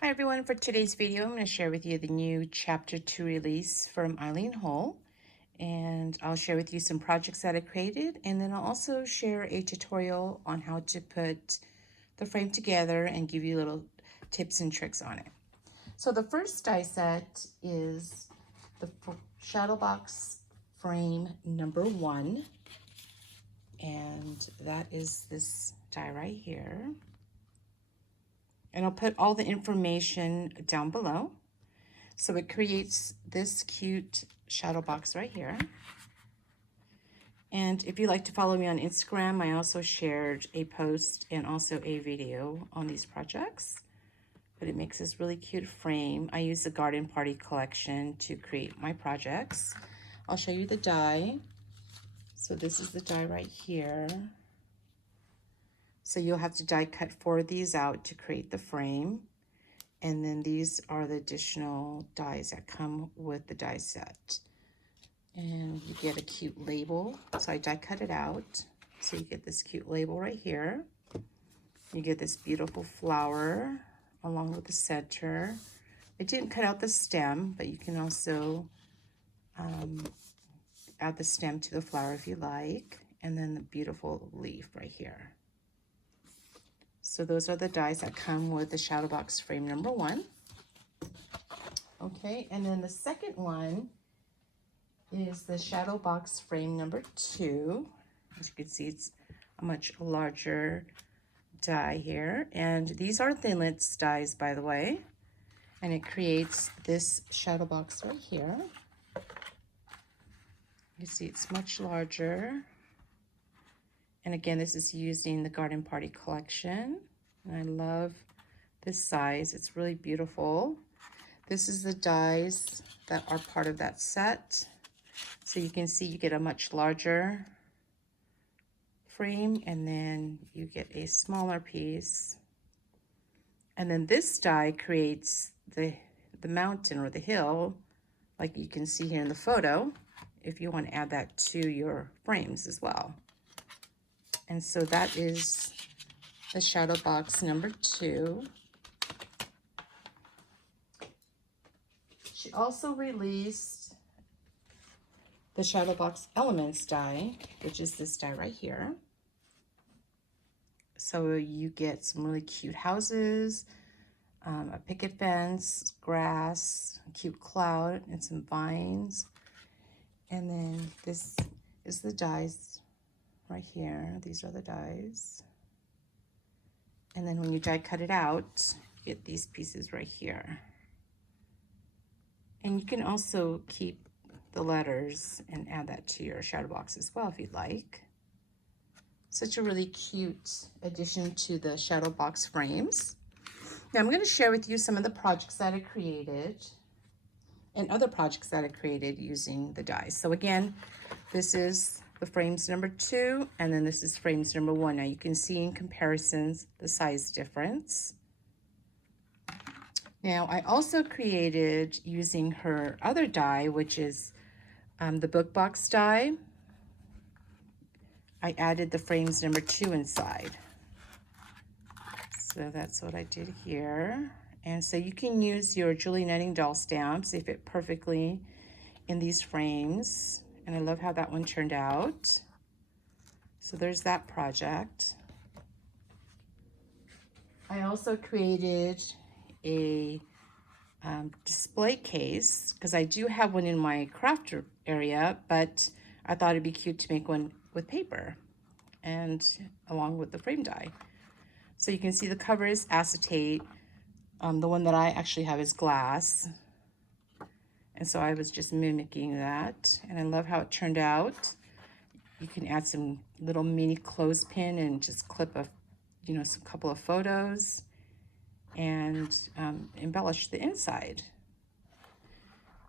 Hi everyone, for today's video I'm going to share with you the new chapter 2 release from Eileen Hull, and I'll share with you some projects that I created, and then I'll also share a tutorial on how to put the frame together and give you little tips and tricks on it. So the first die set is the Shadow Box frame number 1, and that is this die right here. And I'll put all the information down below. So it creates this cute shadow box right here. And if you'd like to follow me on Instagram, I also shared a post and also a video on these projects. But it makes this really cute frame. I use the Garden Party collection to create my projects. I'll show you the die. So this is the die right here. So you'll have to die cut 4 of these out to create the frame. And then these are the additional dies that come with the die set. And you get a cute label. So I die cut it out. So you get this cute label right here. You get this beautiful flower along with the center. I didn't cut out the stem, but you can also add the stem to the flower if you like. And then the beautiful leaf right here. So those are the dies that come with the Shadow Box frame number 1. Okay, and then the second one is the Shadow Box frame number 2. As you can see, it's a much larger die here. And these are Thinlits dies, by the way. And it creates this shadow box right here. You see it's much larger. And again, this is using the Garden Party collection. And I love this size. It's really beautiful. This is the dies that are part of that set. So you can see you get a much larger frame, and then you get a smaller piece. And then this die creates the mountain or the hill, like you can see here in the photo, if you want to add that to your frames as well. And so that is the Shadow Box number 2. She also released the Shadow Box Elements die, which is this die right here. So you get some really cute houses, a picket fence, grass, a cute cloud, and some vines. And then this is the dies right here. These are the dies. And then when you die cut it out, you get these pieces right here. And you can also keep the letters and add that to your shadow box as well if you'd like. Such a really cute addition to the shadow box frames. Now I'm going to share with you some of the projects that I created and other projects that I created using the dies. So again, this is the frames number 2, and then this is frames number 1. Now you can see in comparisons the size difference. Now I also created using her other die, which is the book box die. I added the frames number 2 inside. So that's what I did here. And so you can use your Julie Netting doll stamps. They fit perfectly in these frames. And I love how that one turned out. So there's that project. I also created a display case, because I do have one in my craft area, but I thought it'd be cute to make one with paper and along with the frame die. So you can see the cover is acetate. The one that I actually have is glass. And so I was just mimicking that. And I love how it turned out. You can add some little mini clothespin and just clip a, some couple of photos and embellish the inside.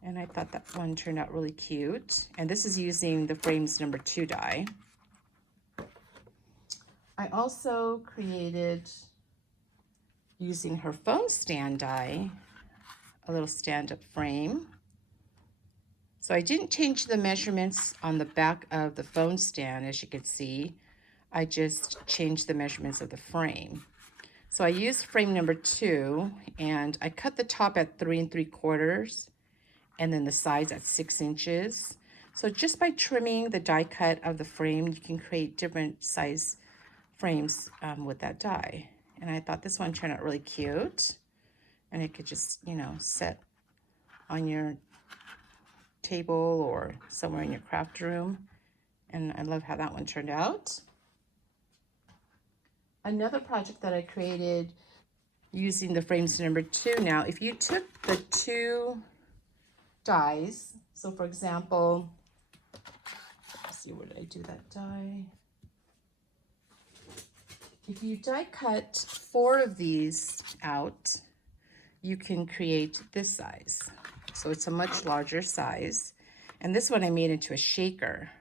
And I thought that one turned out really cute. And this is using the frames number 2 die. I also created, using her phone stand die, a little stand-up frame. So I didn't change the measurements on the back of the phone stand, as you can see. I just changed the measurements of the frame. So I used frame number 2, and I cut the top at 3 3/4, and then the sides at 6 inches. So just by trimming the die cut of the frame, you can create different size frames with that die. And I thought this one turned out really cute, and it could just, you know, set on your table or somewhere in your craft room. And I love how that one turned out. Another project that I created using the frames number 2. Now, if you took the 2 dies, so for example, let's see, where did I do that die? If you die cut 4 of these out, you can create this size. So it's a much larger size. And this one I made into a shaker.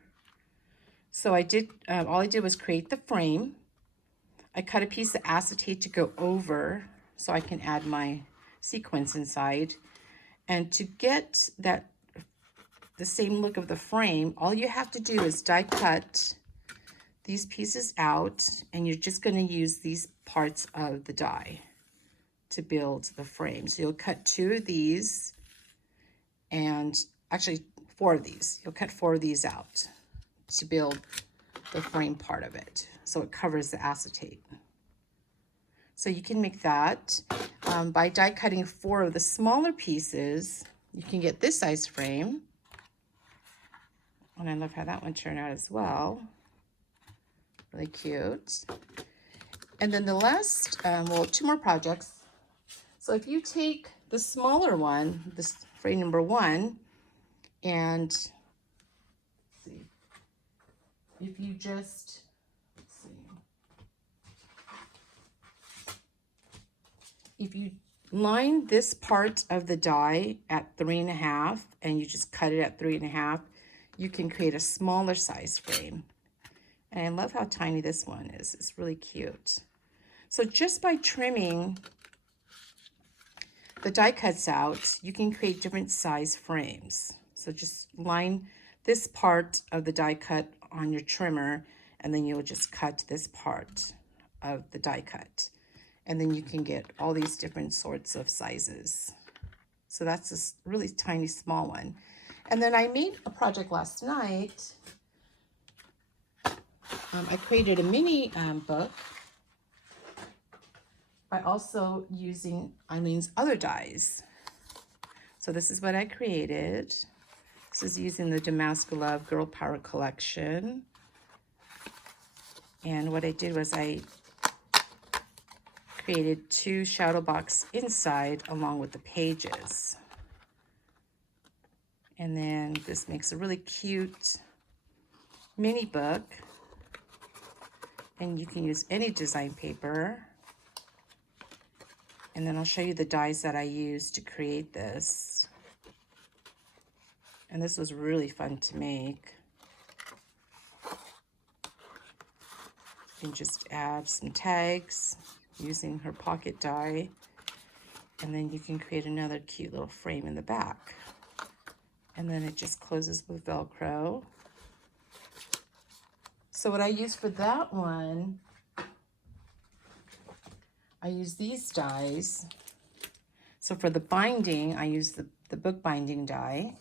So I did, all I did was create the frame. I cut a piece of acetate to go over so I can add my sequins inside. And to get that, the same look of the frame, all you have to do is die cut these pieces out, and you're just going to use these parts of the die to build the frame. So you'll cut 2 of these, and actually 4 of these. You'll cut 4 of these out to build the frame part of it, so it covers the acetate. So you can make that by die cutting 4 of the smaller pieces. You can get this size frame, and I love how that one turned out as well. Really cute. And then the last, well, 2 more projects. So if you take the smaller one, this frame number 1, and let's see, if you just, let's see, if you line this part of the die at 3 1/2, and you just cut it at 3 1/2, you can create a smaller size frame. And I love how tiny this one is. It's really cute. So just by trimming the die cuts out, you can create different size frames. So just line this part of the die cut on your trimmer, and then you'll just cut this part of the die cut. And then you can get all these different sorts of sizes. So that's a really tiny, small one. And then I made a project last night. I created a mini book by also using Eileen's other dies. So this is what I created. This is using the Damask Love Girl Power collection. And what I did was I created 2 shadow box inside along with the pages. And then this makes a really cute mini book. And you can use any design paper. And then I'll show you the dies that I used to create this. And this was really fun to make. You can just add some tags using her pocket die. And then you can create another cute little frame in the back. And then it just closes with Velcro. So what I used for that one, I use these dies. So for the binding, I use the book binding die.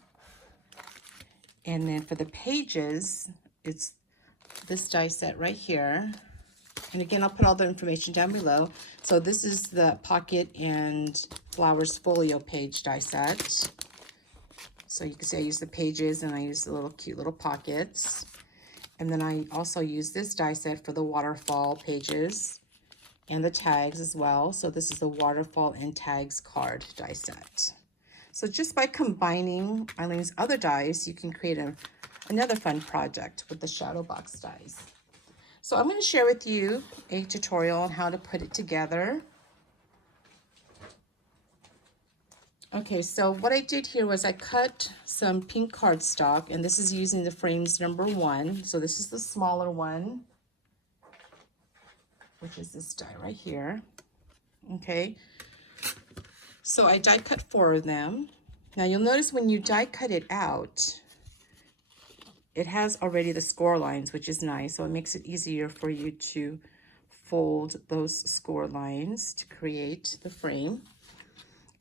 And then for the pages, it's this die set right here. And again, I'll put all the information down below. So this is the Pocket and Flowers Folio page die set. So you can see I use the pages and I use the little cute little pockets. And then I also use this die set for the Waterfall pages and the tags as well. So this is the Waterfall and Tags card die set. So just by combining Eileen's other dies, you can create another fun project with the shadow box dies. So I'm going to share with you a tutorial on how to put it together. Okay, so what I did here was I cut some pink cardstock, and this is using the frames number 1. So this is the smaller one, which is this die right here. Okay, so I die cut 4 of them. Now you'll notice when you die cut it out, it has already the score lines, which is nice, so it makes it easier for you to fold those score lines to create the frame.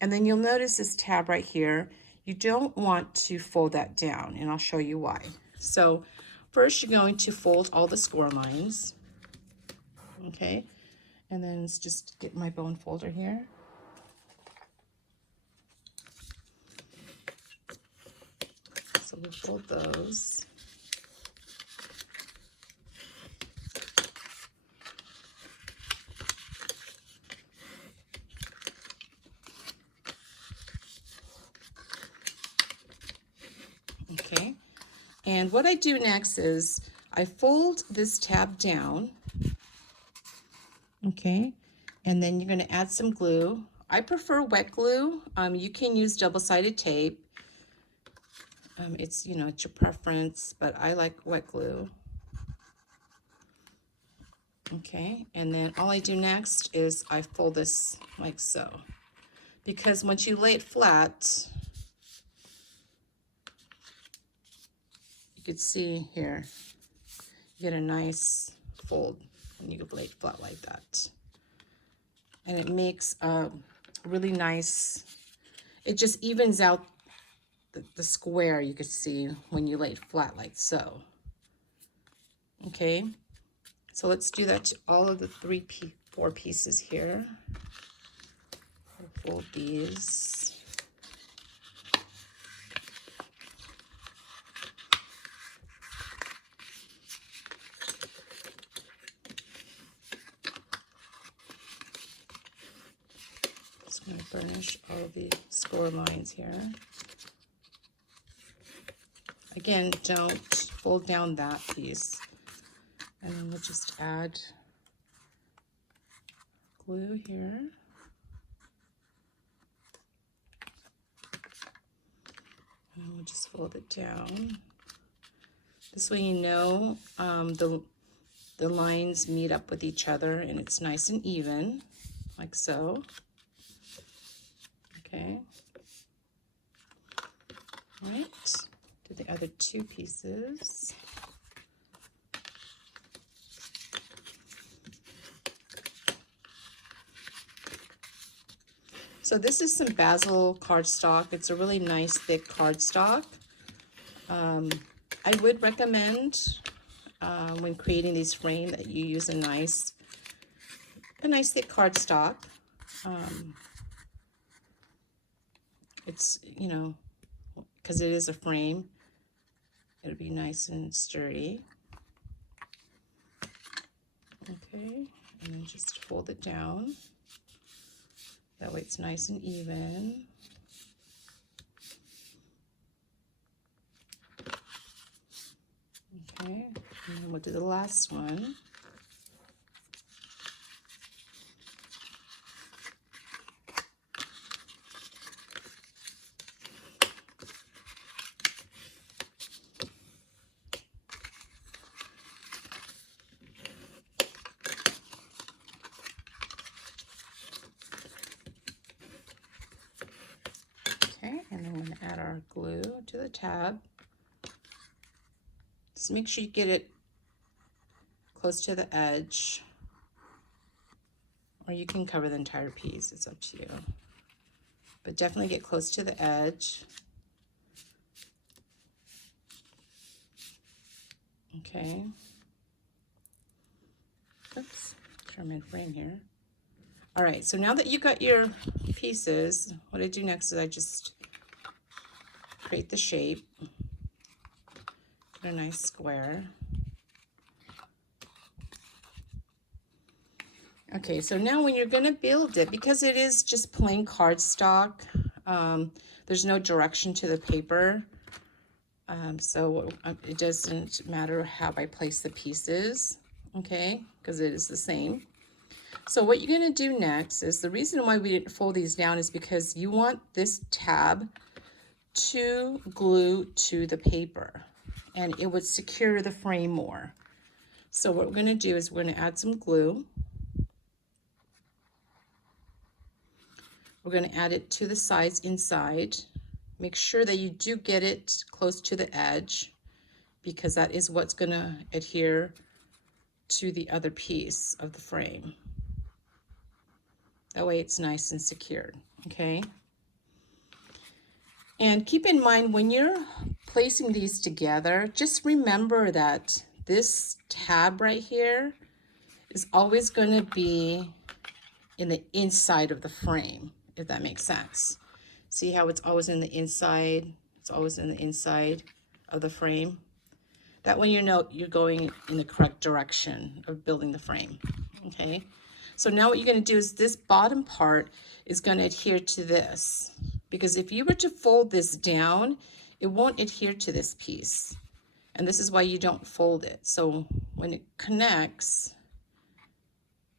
And then you'll notice this tab right here. You don't want to fold that down, and I'll show you why. So first you're going to fold all the score lines, okay? And then let's just get my bone folder here. So we'll fold those. Okay, and what I do next is I fold this tab down, okay, and then you're going to add some glue. I prefer wet glue. You can use double-sided tape. It's, you know, it's your preference, but I like wet glue. Okay, and then all I do next is I fold this like so, because once you lay it flat, you could see here, you get a nice fold when you lay it flat like that. And it makes a really nice, it just evens out the square you could see when you lay it flat like so. Okay, so let's do that to all of the four pieces here. We'll fold these. Just going to burnish all of the score lines here. Again, don't fold down that piece. And then we'll just add glue here. And we'll just fold it down. This way you know the lines meet up with each other and it's nice and even, like so. Okay. All right. Do the other two pieces. So this is some basil cardstock. It's a really nice thick cardstock. I would recommend when creating these frames that you use a nice thick cardstock. It's, you know, because it is a frame, it'll be nice and sturdy. Okay, and then just fold it down. That way it's nice and even. Okay, and then we'll do the last one. Okay, and then we're going to add our glue to the tab. Just make sure you get it close to the edge, or you can cover the entire piece, it's up to you. But definitely get close to the edge. Okay. Oops, I'm in frame here. All right, so now that you got your pieces, what I do next is I just create the shape. Get a nice square. Okay, so now when you're gonna build it, because it is just plain cardstock, there's no direction to the paper. So it doesn't matter how I place the pieces, okay, because it is the same. So what you're going to do next is, the reason why we didn't fold these down is because you want this tab to glue to the paper, and it would secure the frame more. So what we're going to do is we're going to add some glue. We're going to add it to the sides inside. Make sure that you do get it close to the edge, because that is what's going to adhere to the other piece of the frame. That way it's nice and secured, okay? And keep in mind when you're placing these together, just remember that this tab right here is always going to be in the inside of the frame, if that makes sense. See how it's always in the inside? It's always in the inside of the frame. That way you know you're going in the correct direction of building the frame, okay? So now what you're going to do is this bottom part is going to adhere to this, because if you were to fold this down, it won't adhere to this piece. And this is why you don't fold it. So when it connects,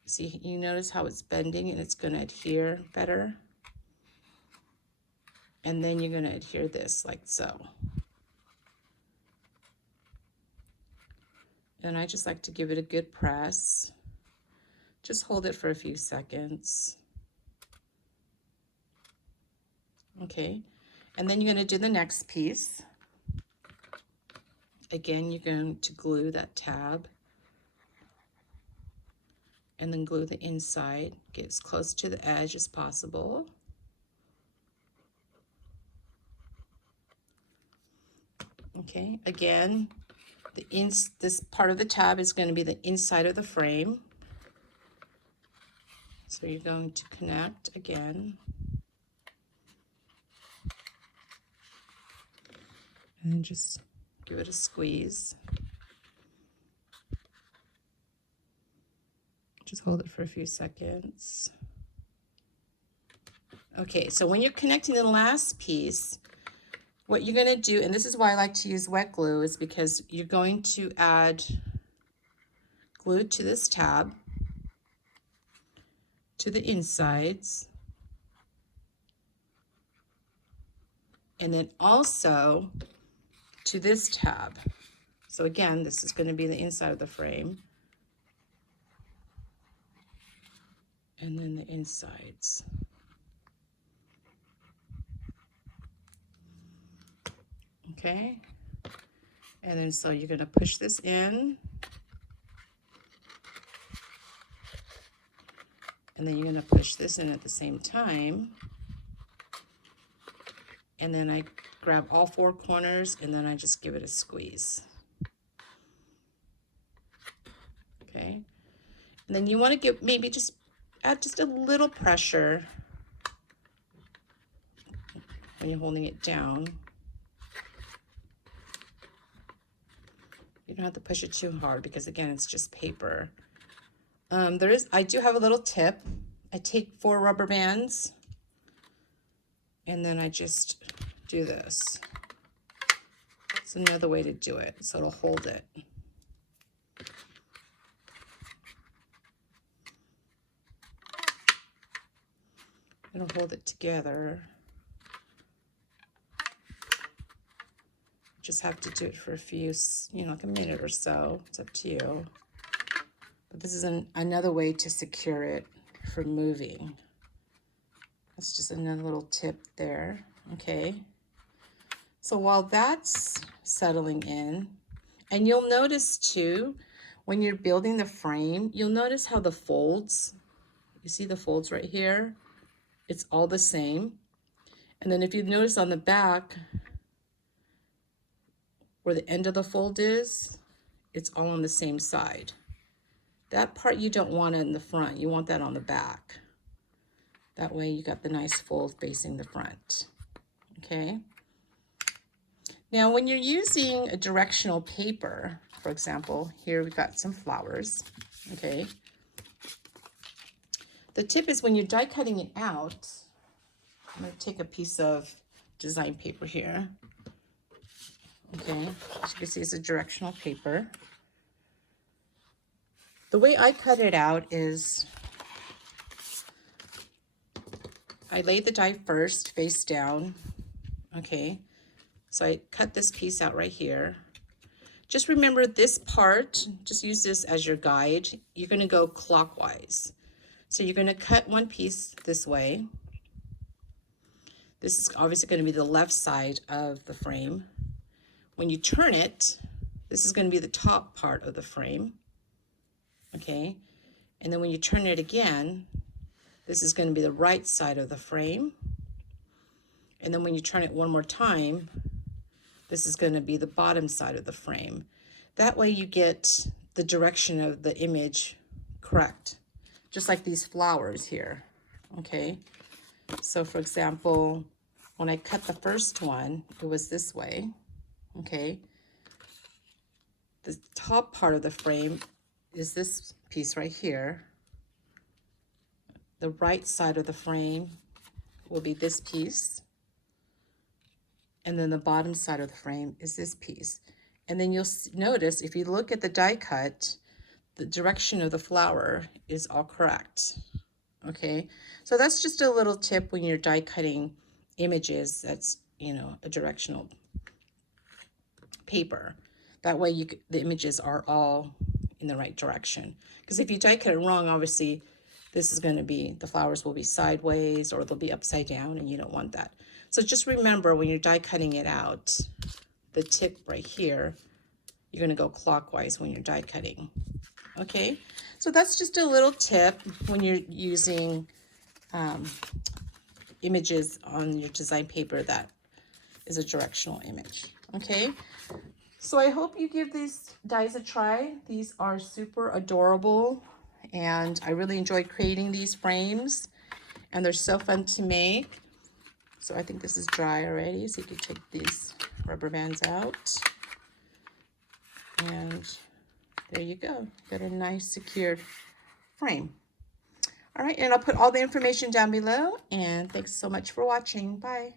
see, you notice how it's bending and it's going to adhere better. And then you're going to adhere this like so. And I just like to give it a good press. Just hold it for a few seconds. Okay, and then you're going to do the next piece. Again, you're going to glue that tab and then glue the inside. Get as close to the edge as possible. Okay, again, this part of the tab is going to be the inside of the frame. So you're going to connect again. And just give it a squeeze. Just hold it for a few seconds. Okay, so when you're connecting the last piece, what you're going to do, and this is why I like to use wet glue, is because you're going to add glue to this tab, to the insides, and then also to this tab. So again, this is going to be the inside of the frame, and then the insides. Okay, and then so you're going to push this in, and then you're going to push this in at the same time, and then I grab all four corners and then I just give it a squeeze. Okay, and then you want to give maybe just add just a little pressure when you're holding it down. You don't have to push it too hard because again, it's just paper. I do have a little tip. I take 4 rubber bands and then I just do this. It's another way to do it, so it'll hold it. It'll hold it together. Just have to do it for a few, like a minute or so. It's up to you. But this is another way to secure it for moving. That's just another little tip there. Okay. So while that's settling in, and you'll notice too, when you're building the frame, you'll notice how the folds, you see the folds right here? It's all the same. And then if you notice on the back, where the end of the fold is, it's all on the same side. That part you don't want in the front, you want that on the back. That way you got the nice fold facing the front, okay? Now when you're using a directional paper, for example, here we've got some flowers, okay? The tip is when you're die cutting it out, I'm gonna take a piece of design paper here. Okay, as you can see, it's a directional paper. The way I cut it out is I lay the die first, face down. Okay, so I cut this piece out right here. Just remember this part, just use this as your guide. You're going to go clockwise. So you're going to cut one piece this way. This is obviously going to be the left side of the frame. When you turn it, this is going to be the top part of the frame. okay? And then when you turn it again, this is going to be the right side of the frame. And then when you turn it one more time, this is going to be the bottom side of the frame. That way you get the direction of the image correct, just like these flowers here, okay? So for example, when I cut the first one, it was this way, okay? The top part of the frame is this piece right here. The right side of the frame will be this piece. And then the bottom side of the frame is this piece. And then you'll notice, if you look at the die cut, the direction of the flower is all correct, okay? So that's just a little tip when you're die cutting images that's, you know, a directional paper. That way the images are all in the right direction. Because if you die cut it wrong, obviously this is going to be, the flowers will be sideways or they'll be upside down, and you don't want that. So just remember, when you're die cutting it out, the tip right here, you're going to go clockwise when you're die cutting. Okay, so that's just a little tip when you're using images on your design paper that is a directional image. Okay, so I hope you give these dies a try. These are super adorable, and I really enjoyed creating these frames, and they're so fun to make. So I think this is dry already, so you can take these rubber bands out. And there you go. Got a nice secured frame. All right, and I'll put all the information down below, and thanks so much for watching. Bye.